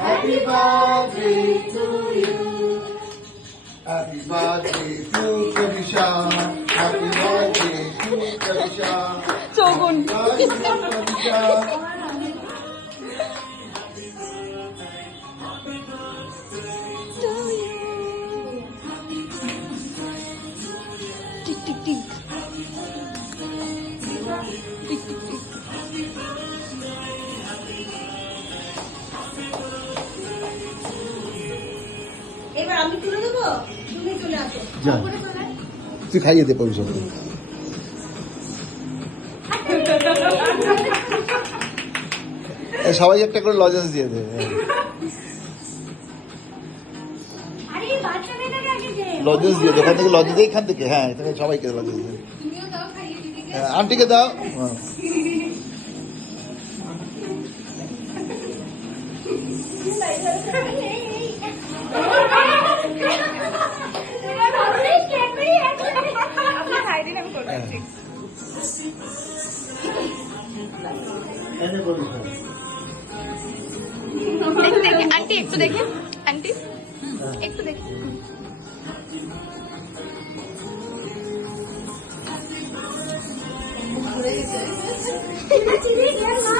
Happy birthday to you. Happy birthday to Kabisha. Happy birthday to Kabisha. চগুন Happy birthday to Kabisha. Tick tick tick tick tick tick. এবার আমি তুলে দেবো, তুমি চলে আসো। যা। করে চলে আয়। তুই খাইয়ে দে পাবি সবকে। সবাই একটা করে লজেন্স দিয়ে দে। আরে বাচ্চা মেয়েটাকে আগে দে। লজেন্স দিয়ে দে, এখান থেকে লজেন্স, এইখান থেকে, হ্যাঁ এখানে সবাইকে লজেন্স দে। তুমিও দাও, খাইয়ে দিদি। হ্যাঁ, আন্টিকে দাও। হ্যাঁ। আপনি খাই দিন, আমি করে দিচ্ছি। দেখে দেখে আন্টি একটু দেখে, আন্টি একটু দেখে। চিনি গেল না।